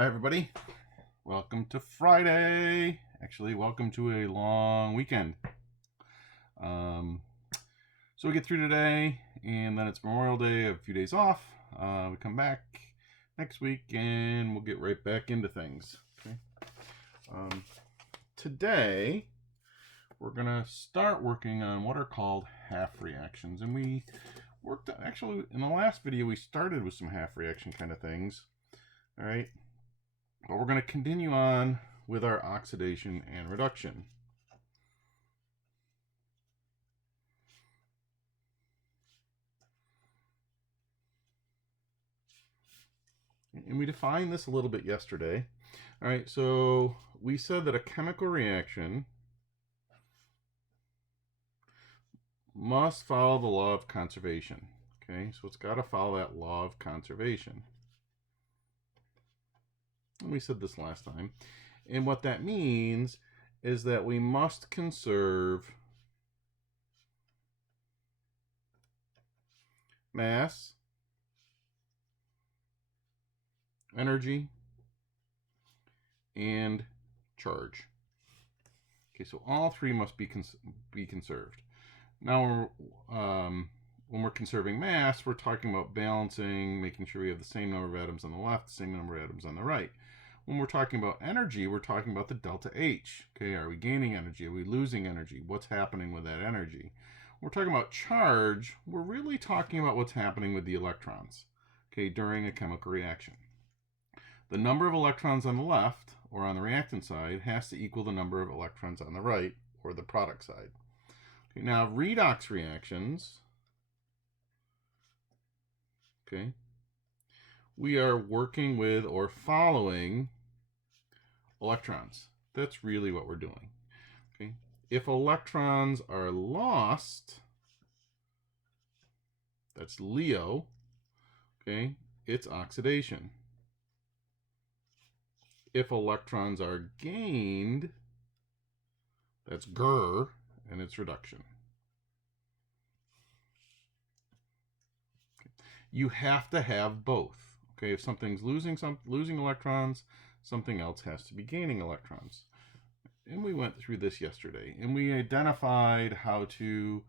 Hi everybody, welcome to Friday. Actually, welcome to a long weekend. So we get through today, and then it's Memorial Day, a few days off. We come back next week, and we'll get right back into things. Okay. Today, we're gonna start working on what are called half reactions, and we worked actually in the last video. We started with some half reaction kind of things. All right. But we're going to continue on with our oxidation and reduction. And we defined this a little bit yesterday. All right, so we said that a chemical reaction must follow the law of conservation. Okay, so it's got to follow that law of conservation. And we said this last time. And what that means is that we must conserve mass, energy, and charge. Okay, so all three must be conserved. Now, when we're conserving mass, we're talking about balancing, making sure we have the same number of atoms on the left, the same number of atoms on the right. When we're talking about energy, we're talking about the delta H. Okay, are we gaining energy? Are we losing energy? What's happening with that energy? When we're talking about charge, we're really talking about what's happening with the electrons, okay, during a chemical reaction. The number of electrons on the left, or on the reactant side, has to equal the number of electrons on the right, or the product side. Okay, now, redox reactions, okay, we are working with or following electrons. That's really what we're doing. Okay, if electrons are lost, that's Leo, okay, it's oxidation. If electrons are gained, that's Ger, and it's reduction. Okay. You have to have both. Okay, if something's losing electrons, something else has to be gaining electrons. And we went through this yesterday, and we identified how to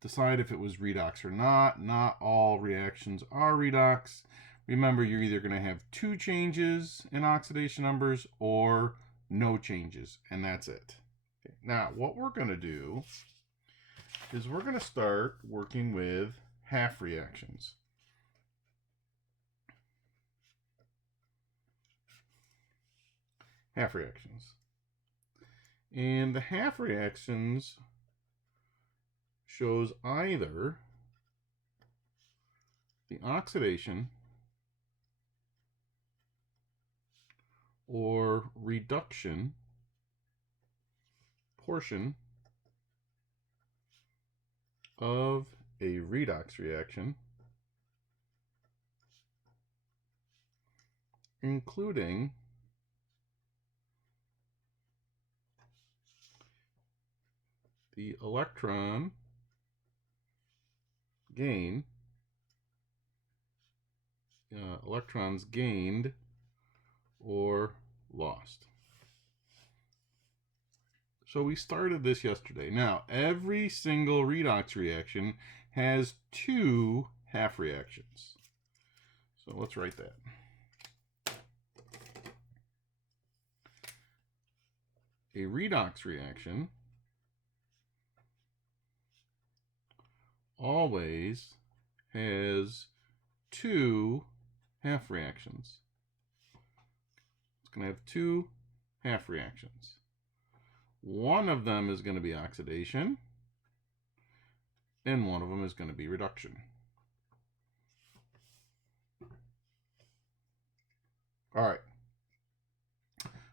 decide if it was redox or not. Not all reactions are redox. Remember, you're either going to have two changes in oxidation numbers or no changes, and that's it. Okay. Now, what we're going to do is we're going to start working with half reactions. Half reactions. And the half reactions shows either the oxidation or reduction portion of a redox reaction, including the electron gain, electrons gained or lost. So we started this yesterday. Now, every single redox reaction has two half reactions. So let's write that. A redox reaction always has two half reactions. It's going to have two half reactions. One of them is going to be oxidation, and one of them is going to be reduction. All right.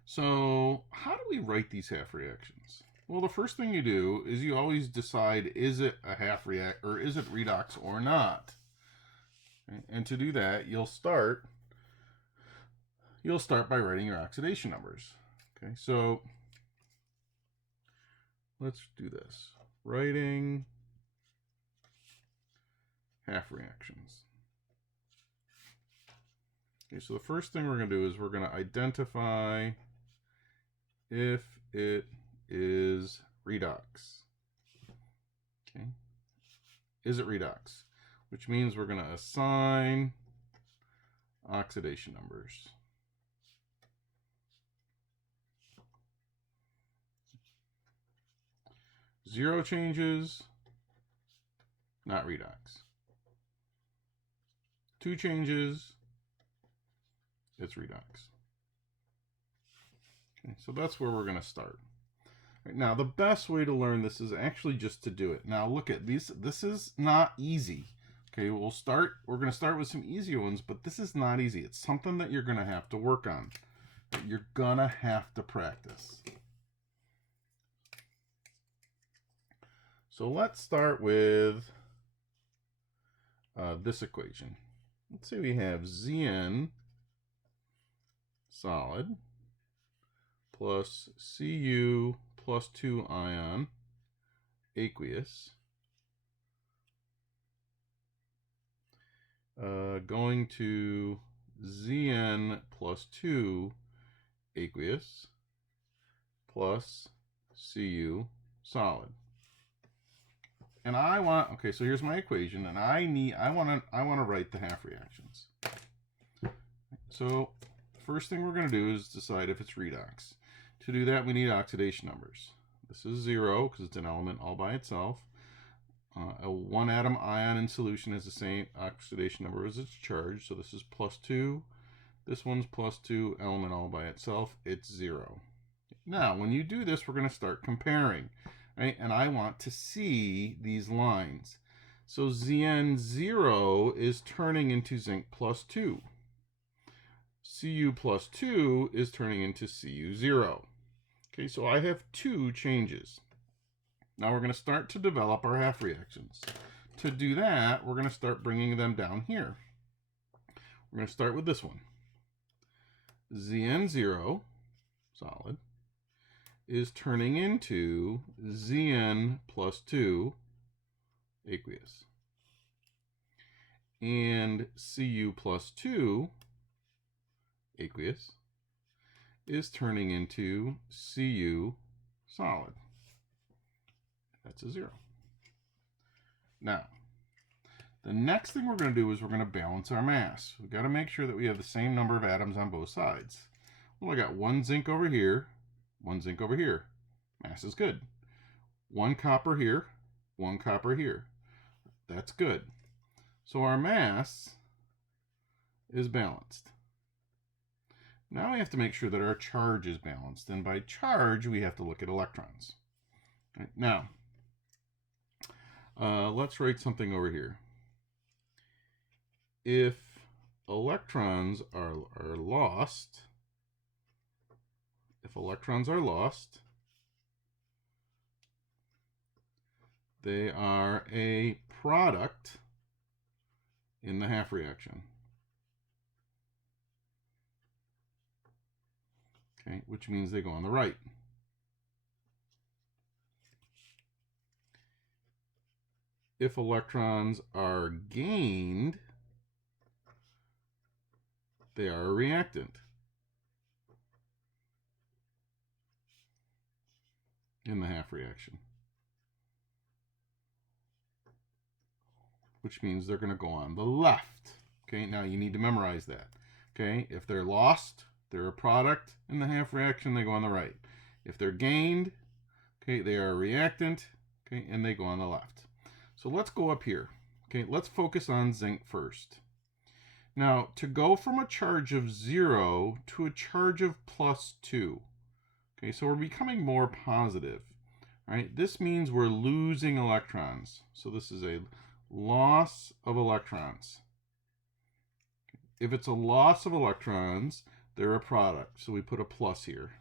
So how do we write these half reactions? Well, the first thing you do is you always decide, is it a half react or is it redox or not? Okay. And to do that, you'll start by writing your oxidation numbers. Okay, so let's do this. Writing half reactions. Okay, so the first thing we're going to do is we're going to identify if it is redox. Okay, is it redox? Which means we're going to assign oxidation numbers. Zero changes, not redox. 2 changes, it's redox. Okay, so that's where we're going to start. Right, now, the best way to learn this is actually just to do it. Now, look at these. This is not easy. Okay, we're going to start with some easier ones, but this is not easy. It's something that you're going to have to work on. You're going to have to practice. So let's start with this equation. Let's say we have Zn solid plus Cu plus 2 ion aqueous going to Zn plus 2 aqueous plus Cu solid. And I want, okay, so here's my equation, and I want to write the half reactions. So first thing we're going to do is decide if it's redox. To do that, we need oxidation numbers. This is 0 because it's an element all by itself. A 1 atom ion in solution has the same oxidation number as its charge, so this is plus 2. This one's plus 2, element all by itself, it's 0. Now, when you do this, we're going to start comparing. Right? And I want to see these lines. So Zn0 is turning into zinc plus 2. Cu plus 2 is turning into Cu0. Okay, so I have 2 changes. Now we're going to start to develop our half reactions. To do that, we're going to start bringing them down here. We're going to start with this one. Zn0 solid is turning into Zn plus 2 aqueous. And Cu plus 2 aqueous is turning into Cu solid. That's a 0. Now, the next thing we're going to do is we're going to balance our mass. We've got to make sure that we have the same number of atoms on both sides. Well, I got 1 zinc over here, 1 zinc over here. Mass is good. 1 copper here, 1 copper here. That's good. So our mass is balanced. Now we have to make sure that our charge is balanced. And by charge, we have to look at electrons. Right, now, let's write something over here. If electrons are lost, they are a product in the half reaction. Okay, which means they go on the right. If electrons are gained, they are a reactant in the half reaction, which means they're going to go on the left. Okay, now you need to memorize that. Okay, if they're lost, they're a product in the half reaction, they go on the right. If they're gained, okay, they are a reactant, okay, and they go on the left. So let's go up here. Okay, let's focus on zinc first. Now, to go from a charge of 0 to a charge of plus 2, okay, so we're becoming more positive, right? This means we're losing electrons. So this is a loss of electrons. If it's a loss of electrons, they're a product. So we put a plus here.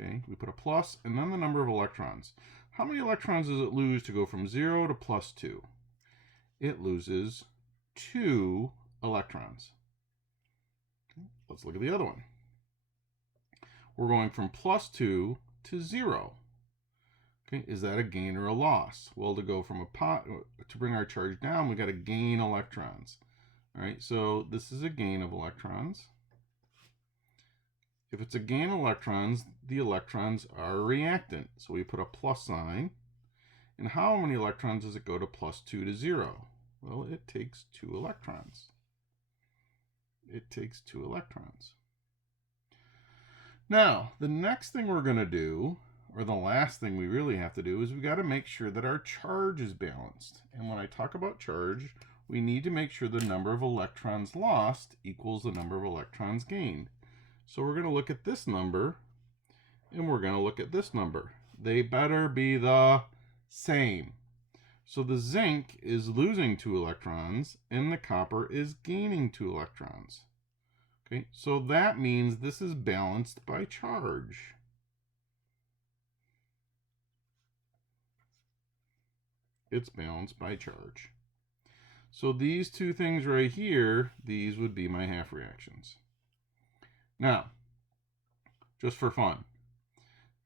Okay, we put a plus and then the number of electrons. How many electrons does it lose to go from 0 to plus 2? It loses 2 electrons. Okay, let's look at the other one. We're going from plus 2 to 0. Okay, is that a gain or a loss? Well, to go from to bring our charge down, we got to gain electrons. All right, so this is a gain of electrons. If it's a gain of electrons, the electrons are a reactant. So we put a plus sign. And how many electrons does it go to plus 2 to 0? Well, it takes 2 electrons. It takes 2 electrons. Now, the next thing we're going to do, or the last thing we really have to do, is we got to make sure that our charge is balanced. And when I talk about charge, we need to make sure the number of electrons lost equals the number of electrons gained. So we're going to look at this number, and we're going to look at this number. They better be the same. So the zinc is losing 2 electrons, and the copper is gaining 2 electrons. Okay, so that means this is balanced by charge. It's balanced by charge. So these two things right here, these would be my half reactions. Now, just for fun,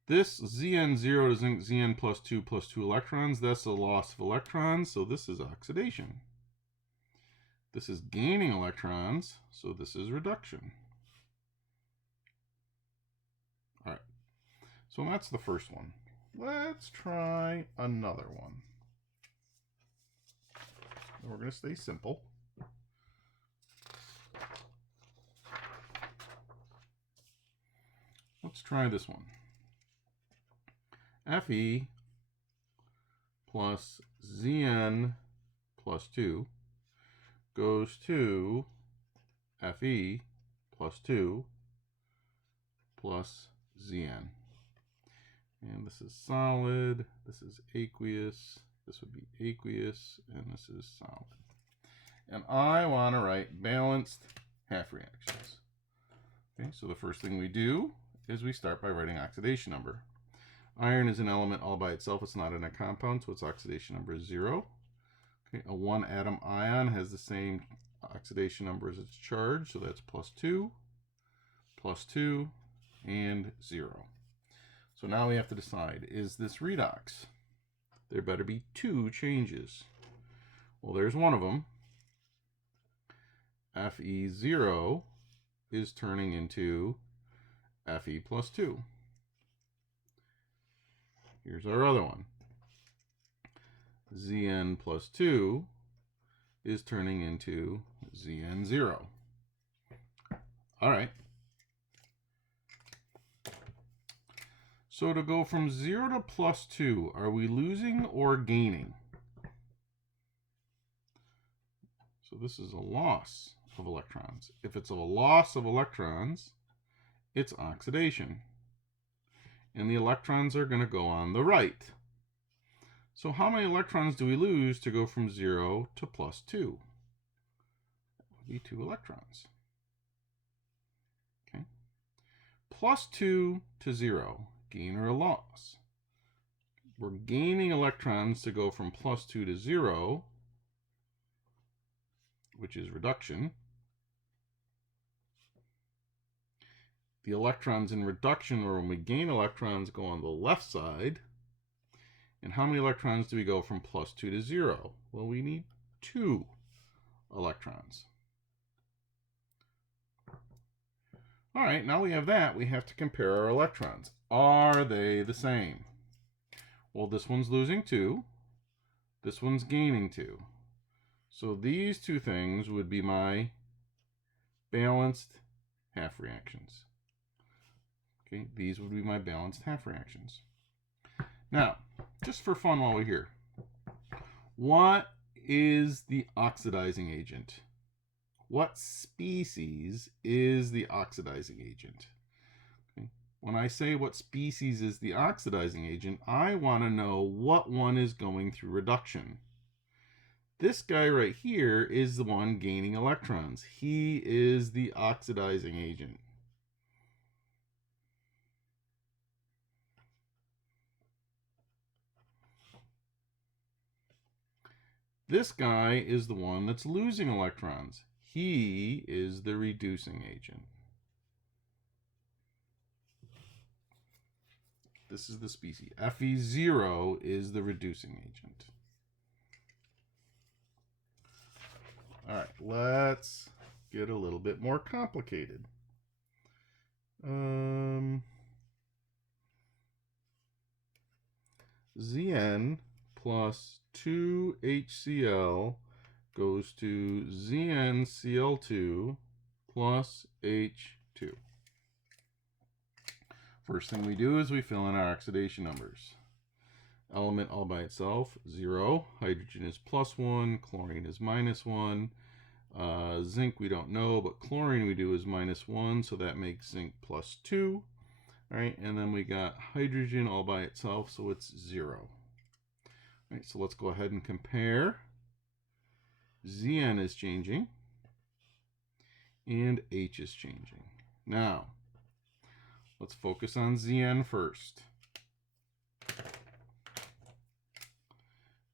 this Zn0 to zinc Zn plus 2 electrons, that's a loss of electrons, so this is oxidation. This is gaining electrons, so this is reduction. All right, so that's the first one. Let's try another one. We're going to stay simple. Let's try this one. Fe plus Zn plus 2 goes to Fe plus 2 plus Zn. And this is solid, this is aqueous, this would be aqueous, and this is solid. And I want to write balanced half reactions. Okay, so the first thing we do is we start by writing oxidation number. Iron is an element all by itself. It's not in a compound, so its oxidation number is 0. Okay, a 1-atom ion has the same oxidation number as its charge, so that's plus 2, and 0. So now we have to decide, is this redox? There better be 2 changes. Well, there's one of them. Fe0 is turning into Fe plus 2. Here's our other one. Zn plus 2 is turning into Zn0. All right. So to go from 0 to plus 2, are we losing or gaining? So this is a loss of electrons. If it's a loss of electrons, it's oxidation. And the electrons are going to go on the right. So how many electrons do we lose to go from 0 to plus 2? That would be 2 electrons. Okay. Plus 2 to 0, gain or a loss. We're gaining electrons to go from plus 2 to 0, which is reduction. The electrons in reduction, or when we gain electrons, go on the left side. And how many electrons do we go from plus 2 to 0? Well, we need 2 electrons. All right, now we have that. We have to compare our electrons. Are they the same? Well, this one's losing 2. This one's gaining 2. So these two things would be my balanced half reactions. Okay, these would be my balanced half reactions. Now, just for fun while we're here, what is the oxidizing agent? What species is the oxidizing agent? Okay. When I say what species is the oxidizing agent, I want to know what one is going through reduction. This guy right here is the one gaining electrons. He is the oxidizing agent. This guy is the one that's losing electrons. He is the reducing agent. This is the species. Fe0 is the reducing agent. All right, let's get a little bit more complicated. Zn plus 2HCl goes to ZnCl2 plus H2. First thing we do is we fill in our oxidation numbers. Element all by itself, 0. Hydrogen is +1, chlorine is -1. Zinc we don't know, but chlorine we do is -1, so that makes zinc +2. All right, and then we got hydrogen all by itself, so it's 0. All right, so let's go ahead and compare. Zn is changing, and H is changing. Now, let's focus on Zn first.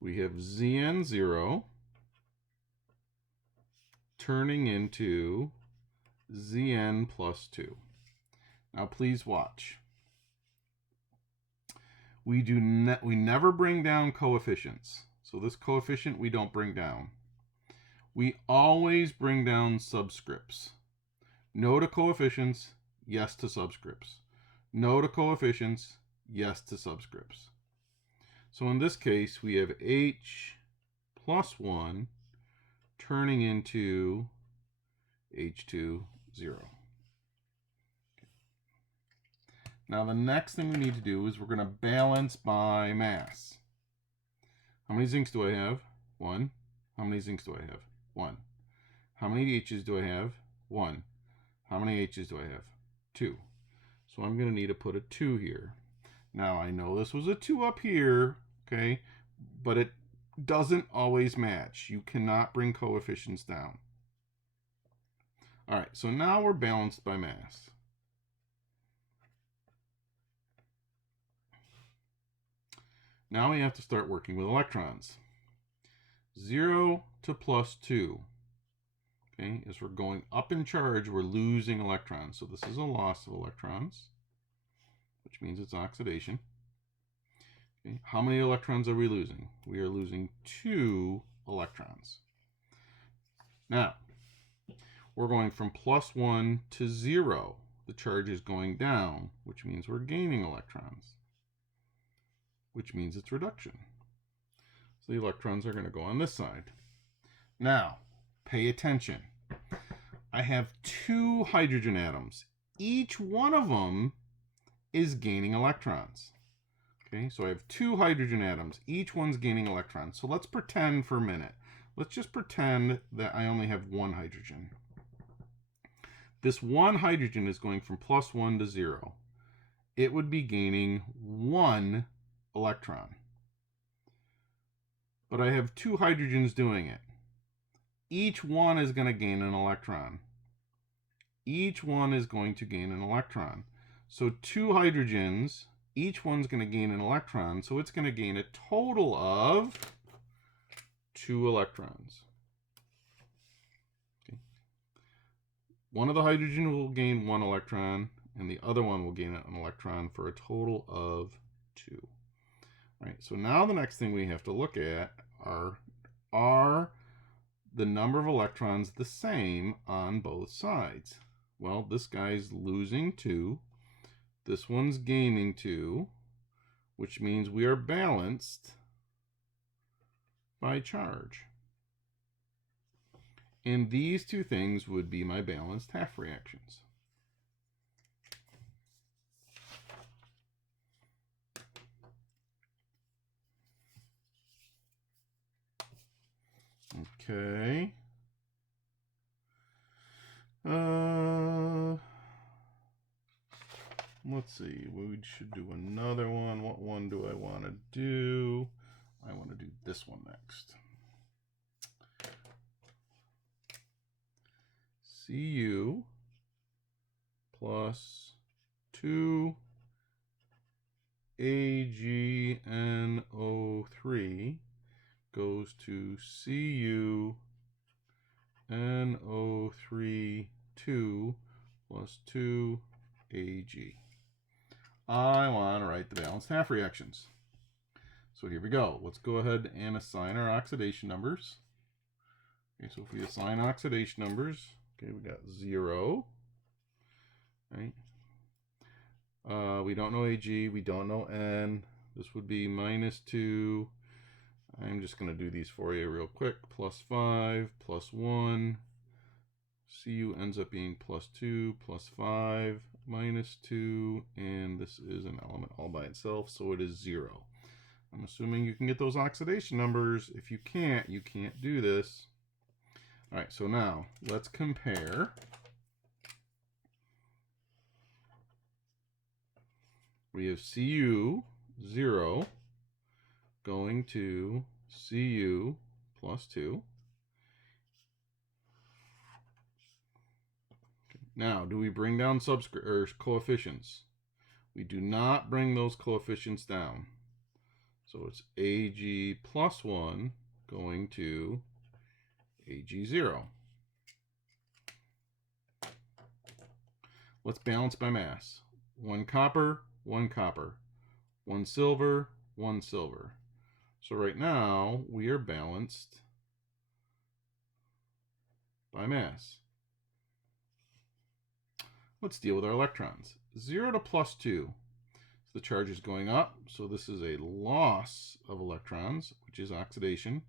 We have Zn 0 turning into Zn +2. Now please watch. We never bring down coefficients. So this coefficient we don't bring down. We always bring down subscripts. No to coefficients, yes to subscripts. No to coefficients, yes to subscripts. So in this case, we have H +1 turning into H2 0. Now the next thing we need to do is we're going to balance by mass. How many zincs do I have? 1. How many zincs do I have? 1. How many H's do I have? 1. How many H's do I have? 2. So I'm going to need to put a 2 here. Now I know this was a 2 up here, okay, but it doesn't always match. You cannot bring coefficients down. All right, so now we're balanced by mass. Now we have to start working with electrons. 0 to +2. Okay, as we're going up in charge, we're losing electrons. So this is a loss of electrons, which means it's oxidation. Okay, how many electrons are we losing? We are losing 2 electrons. Now, we're going from +1 to 0. The charge is going down, which means we're gaining electrons, which means it's reduction. So the electrons are going to go on this side. Now, pay attention. I have 2 hydrogen atoms. Each one of them is gaining electrons. Okay, so I have 2 hydrogen atoms. Each one's gaining electrons. So let's pretend for a minute. Let's just pretend that I only have 1 hydrogen. This 1 hydrogen is going from +1 to 0. It would be gaining 1 electron. But I have 2 hydrogens doing it. Each one is going to gain an electron. Each one is going to gain an electron. So 2 hydrogens, each one's going to gain an electron, so it's going to gain a total of 2 electrons. Okay. One of the hydrogen will gain 1 electron, and the other one will gain an electron for a total of 2. All right, so now the next thing we have to look at are the number of electrons the same on both sides? Well, this guy's losing 2. This one's gaining 2, which means we are balanced by charge. And these two things would be my balanced half reactions. Okay. Let's see. We should do another one. What one do I want to do? I want to do this one next. Cu plus 2 AgNO3 goes to Cu NO3 2 plus 2 Ag. I want to write the balanced half reactions. So here we go. Let's go ahead and assign our oxidation numbers. Okay, so if we assign oxidation numbers, okay, we got 0, right? We don't know Ag, we don't know N. This would be -2. I'm just going to do these for you real quick. +5, +1. Cu ends up being +2, +5, -2, and this is an element all by itself, so it is 0. I'm assuming you can get those oxidation numbers. If you can't do this. All right, so now let's compare. We have Cu 0 going to Cu +2. Now, do we bring down coefficients? We do not bring those coefficients down. So it's Ag +1 going to Ag0. Let's balance by mass. 1 copper, 1 copper. 1 silver, 1 silver. So right now, we are balanced by mass. Let's deal with our electrons. 0 to +2. So the charge is going up, so this is a loss of electrons, which is oxidation.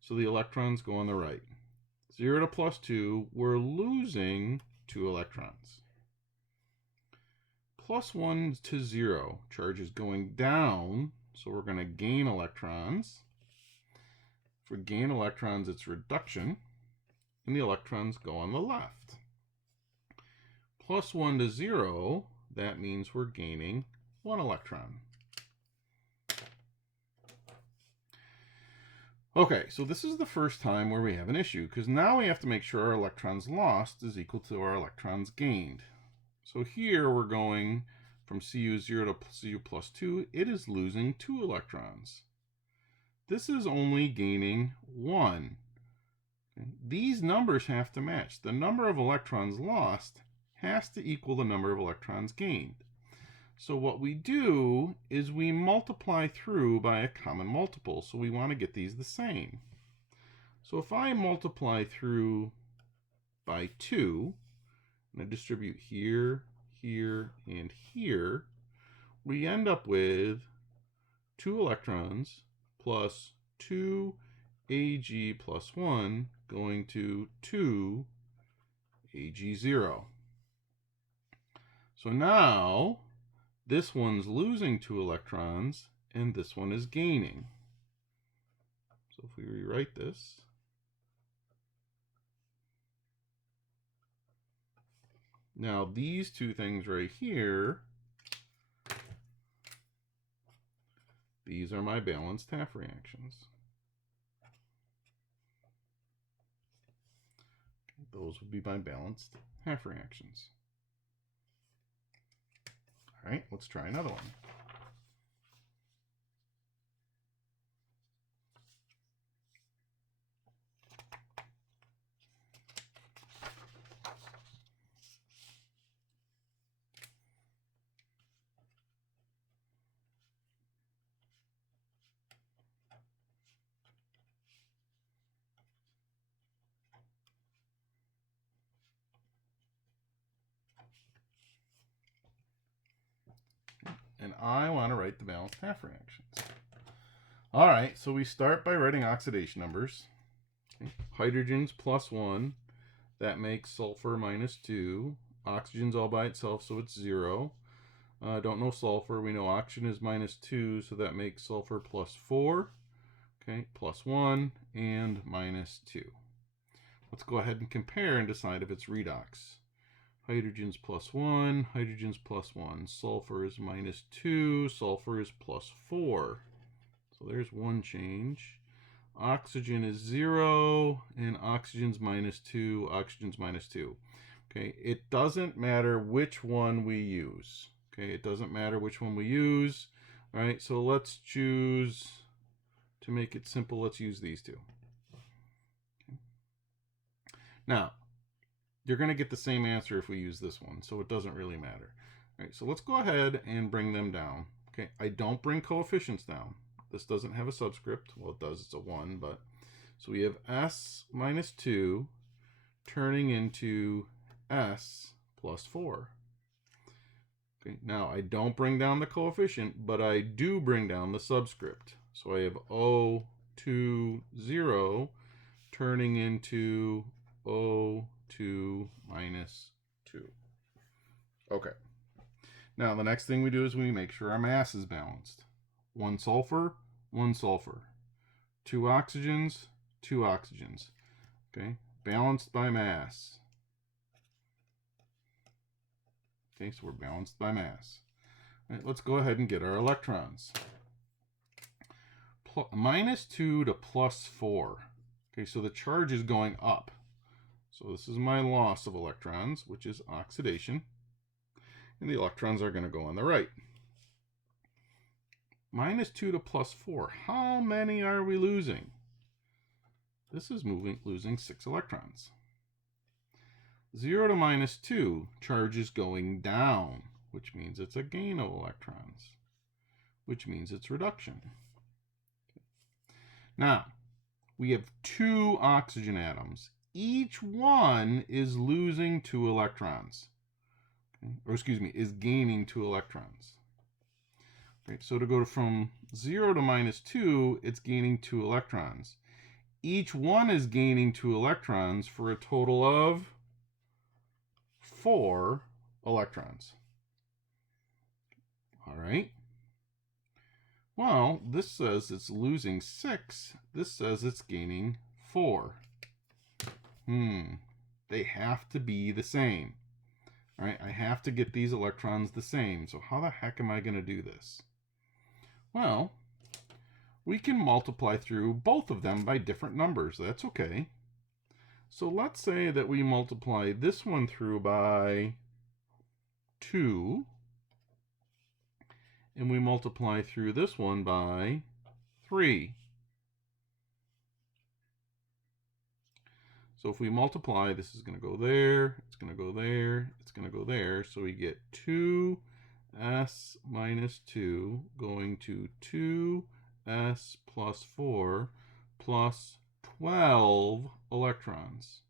So the electrons go on the right. 0 to +2, we're losing 2 electrons. +1 to 0, charge is going down, so we're going to gain electrons. If we gain electrons, it's reduction, and the electrons go on the left. +1 to 0, that means we're gaining 1 electron. Okay, so this is the first time where we have an issue, because now we have to make sure our electrons lost is equal to our electrons gained. So here we're going from Cu0 to Cu +2, it is losing 2 electrons. This is only gaining 1. Okay. These numbers have to match. The number of electrons lost has to equal the number of electrons gained. So what we do is we multiply through by a common multiple. So we want to get these the same. So if I multiply through by 2, and I distribute here, here, and here, we end up with 2 electrons plus 2 Ag plus 1 going to 2 Ag0. So now this one's losing 2 electrons and this one is gaining. So if we rewrite this, now these two things right here, these are my balanced half reactions. Those would be my balanced half reactions. All right, let's try another one. And I want to write the balanced half reactions. All right, so we start by writing oxidation numbers. Okay. Hydrogen's +1, that makes sulfur -2. Oxygen's all by itself, so it's 0. Don't know sulfur. We know oxygen is -2, so that makes sulfur +4. Okay, +1 and -2. Let's go ahead and compare and decide if it's redox. Hydrogen's +1, hydrogen's +1. Sulfur is -2, sulfur is +4. So there's one change. Oxygen is 0, and oxygen's -2, oxygen's -2. Okay, it doesn't matter which one we use. Okay, it doesn't matter which one we use. All right, so let's choose, to make it simple, let's use these two. Okay. Now, you're going to get the same answer if we use this one, so it doesn't really matter. All right, so let's go ahead and bring them down. Okay, I don't bring coefficients down. This doesn't have a subscript. Well, it does, it's a 1, but So we have S minus 2 turning into S plus 4. Okay, now I don't bring down the coefficient, but I do bring down the subscript. So I have O20 turning into O2 minus 2. Okay. Now the next thing we do is we make sure our mass is balanced. 1 sulfur, 1 sulfur. 2 oxygens, 2 oxygens. Okay, balanced by mass. Okay, so we're balanced by mass. All right, let's go ahead and get our electrons. -2 to +4. Okay, so the charge is going up. So this is my loss of electrons, which is oxidation. And the electrons are going to go on the right. -2 to +4. How many are we losing? This is losing 6 electrons. 0 to -2, charge is going down, which means it's a gain of electrons, which means it's reduction. Now, we have 2 oxygen atoms. Each one is losing 2 electrons. Okay? Or excuse me, is gaining 2 electrons. Right, so to go from 0 to -2, it's gaining 2 electrons. Each one is gaining 2 electrons for a total of 4 electrons. All right. Well, this says it's losing 6. This says it's gaining 4. They have to be the same. All right, I have to get these electrons the same. So how the heck am I going to do this? Well, we can multiply through both of them by different numbers. That's okay. So let's say that we multiply this one through by 2, and we multiply through this one by 3. So if we multiply, this is going to go there, it's going to go there, it's going to go there. So we get 2s minus 2 going to 2s plus 4 plus 12 electrons.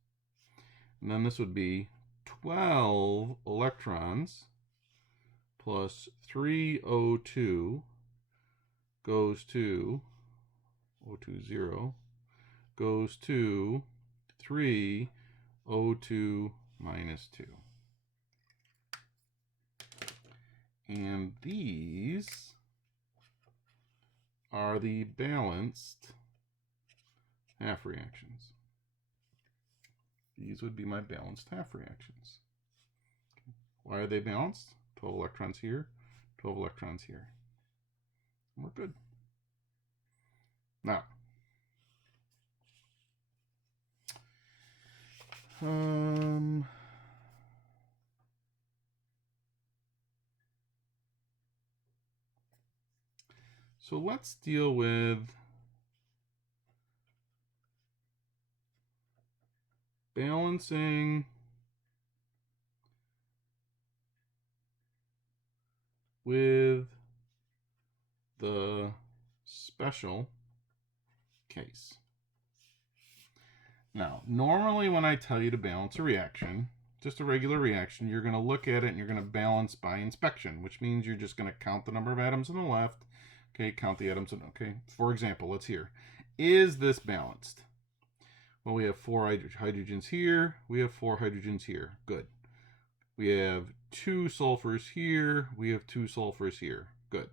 And then this would be 12 electrons plus 3 O2 goes to O20 goes to 3 O2 minus 2. And these are the balanced half reactions. These would be my balanced half reactions. Okay. Why are they balanced? 12 electrons here, 12 electrons here. And we're good. Now, so let's deal with balancing with the special case. Now, normally when I tell you to balance a reaction, just a regular reaction, you're going to look at it and you're going to balance by inspection, which means you're just going to count the number of atoms on the left. Okay, count the atoms. Okay, for example, let's hear. Is this balanced? Well, we have 4 hydrogens here. We have 4 hydrogens here. Good. We have 2 sulfurs here. We have 2 sulfurs here. Good.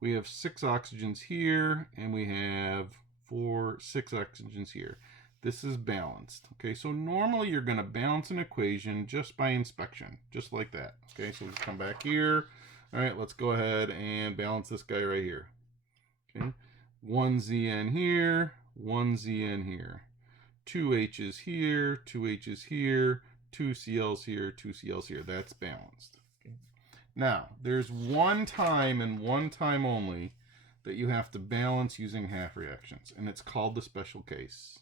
We have 6 oxygens here, and we have 6 oxygens here. This is balanced. Okay, so normally you're going to balance an equation just by inspection, just like that. Okay, so we come back here. All right, let's go ahead and balance this guy right here. Okay, 1 Zn here, 1 Zn here. 2 H's here, 2 H's here, 2 Cl's here, 2 Cl's here. That's balanced. Okay. Now, there's one time and one time only that you have to balance using half reactions, and it's called the special case.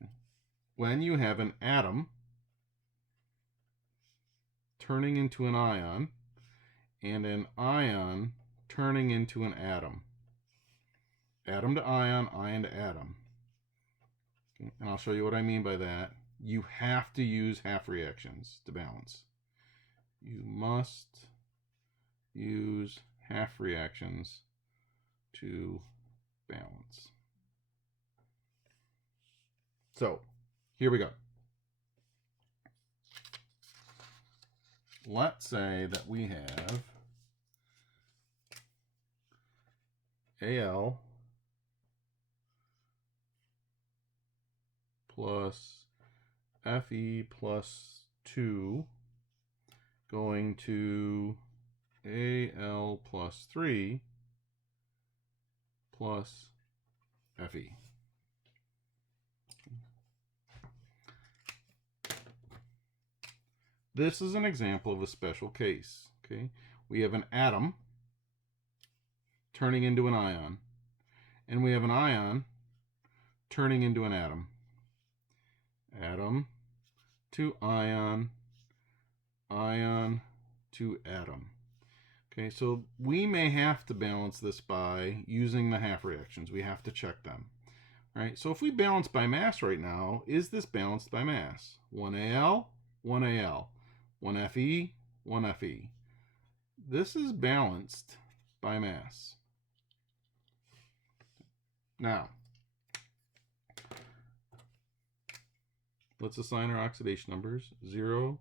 Okay. When you have an atom turning into an ion, and an ion turning into an atom. Atom to ion, ion to atom. Okay, and I'll show you what I mean by that. You have to use half reactions to balance. You must use half reactions to balance. So, here we go. Let's say that we have Al plus Fe plus 2 going to Al plus 3 plus Fe. This is an example of a special case. Okay, we have an atom turning into an ion, and we have an ion turning into an atom. Atom to ion, ion to atom. Okay, so we may have to balance this by using the half reactions. We have to check them. All right, so if we balance by mass right now, is this balanced by mass? 1 Al, 1 Al, 1 Fe, 1 Fe. This is balanced by mass. Now, let's assign our oxidation numbers. 0,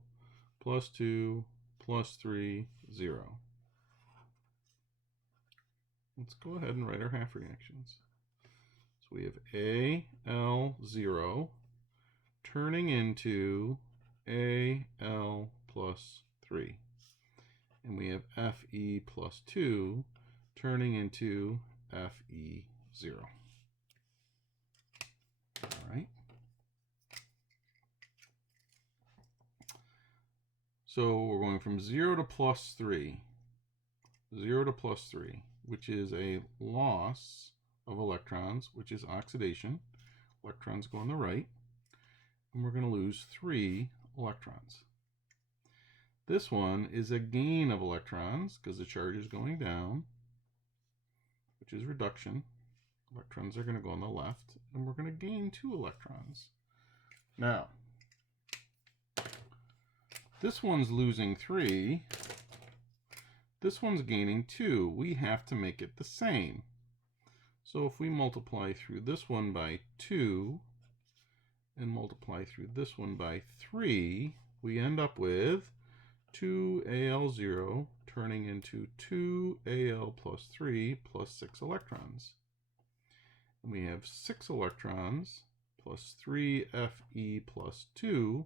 plus 2, plus 3, 0. Let's go ahead and write our half reactions. So we have Al0 turning into Al plus 3. And we have Fe plus 2 turning into Fe0. All right. So we're going from 0 to plus 3. 0 to plus 3, which is a loss of electrons, which is oxidation. Electrons go on the right. And we're going to lose 3 electrons. This one is a gain of electrons because the charge is going down, which is reduction. Electrons are going to go on the left, and we're going to gain 2 electrons. Now, this one's losing 3. This one's gaining 2. We have to make it the same. So if we multiply through this one by 2 and multiply through this one by 3, we end up with 2Al0 turning into 2Al plus 3 plus 6 electrons. And we have 6 electrons plus 3 Fe plus 2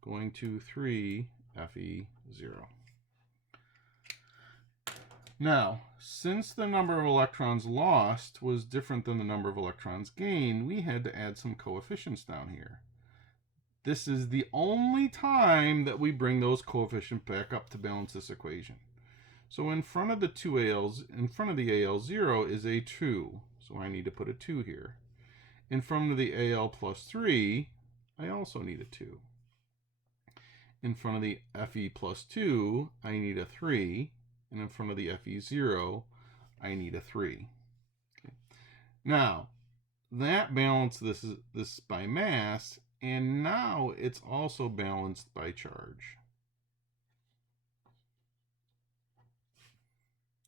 going to 3 Fe0. Now, since the number of electrons lost was different than the number of electrons gained, we had to add some coefficients down here. This is the only time that we bring those coefficients back up to balance this equation. So in front of the in front of the Al0 is a 2, so I need to put a 2 here. In front of the Al plus 3, I also need a 2. In front of the Fe plus 2, I need a 3. And in front of the Fe0, I need a 3. Okay. Now, that balanced this by mass, and now it's also balanced by charge.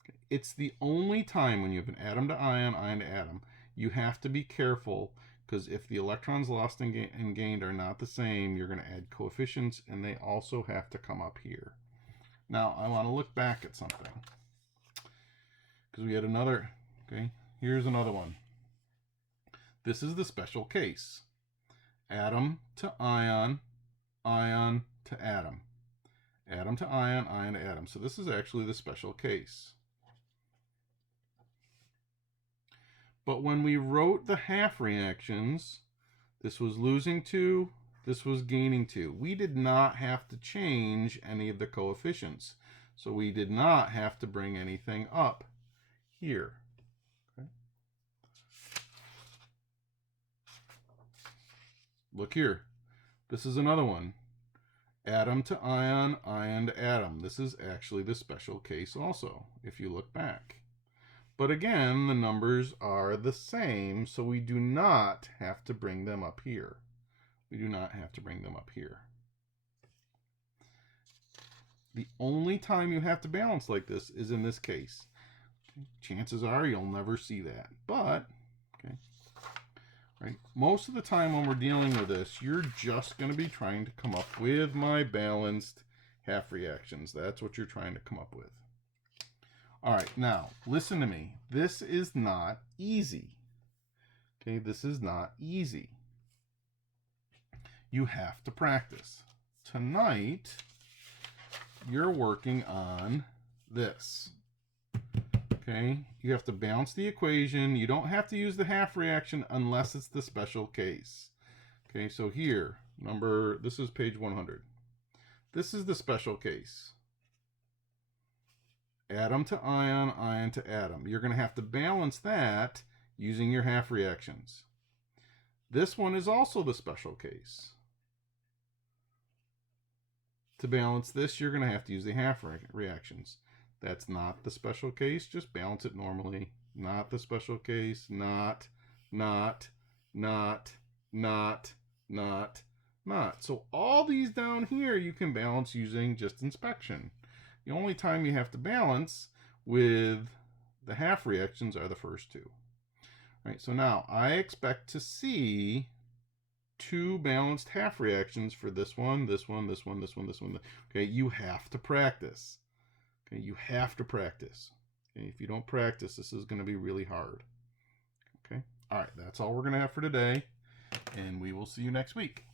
Okay. It's the only time when you have an atom to ion, ion to atom, you have to be careful, because if the electrons lost and gained are not the same, you're going to add coefficients, and they also have to come up here. Now, I want to look back at something, because we had another, okay, here's another one. This is the special case. Atom to ion, ion to atom. Atom to ion, ion to atom. So this is actually the special case. But when we wrote the half reactions, this was losing 2, this was gaining 2. We did not have to change any of the coefficients. So we did not have to bring anything up here. Okay. Look here. This is another one. atom to ion, ion to atom. This is actually the special case also, if you look back. But again, the numbers are the same, so we do not have to bring them up here. We do not have to bring them up here. The only time you have to balance like this is in this case. Chances are you'll never see that, but okay. Right. Most of the time when we're dealing with this, you're just going to be trying to come up with my balanced half reactions. That's what you're trying to come up with. All right, now listen to me. This is not easy. Okay, this is not easy. You have to practice. Tonight, you're working on this. Okay, you have to balance the equation. You don't have to use the half reaction unless it's the special case. Okay, so here, this is page 100. This is the special case. Atom to ion, ion to atom. You're going to have to balance that using your half reactions. This one is also the special case. To balance this, you're going to have to use the half reactions. That's not the special case. Just balance it normally. Not the special case. Not. So all these down here you can balance using just inspection. The only time you have to balance with the half reactions are the first two. All right, so now I expect to see two balanced half reactions for this one, this one, this one, this one, this one. Okay, you have to practice. Okay, you have to practice. Okay, if you don't practice, this is going to be really hard. Okay, all right, that's all we're going to have for today, and we will see you next week.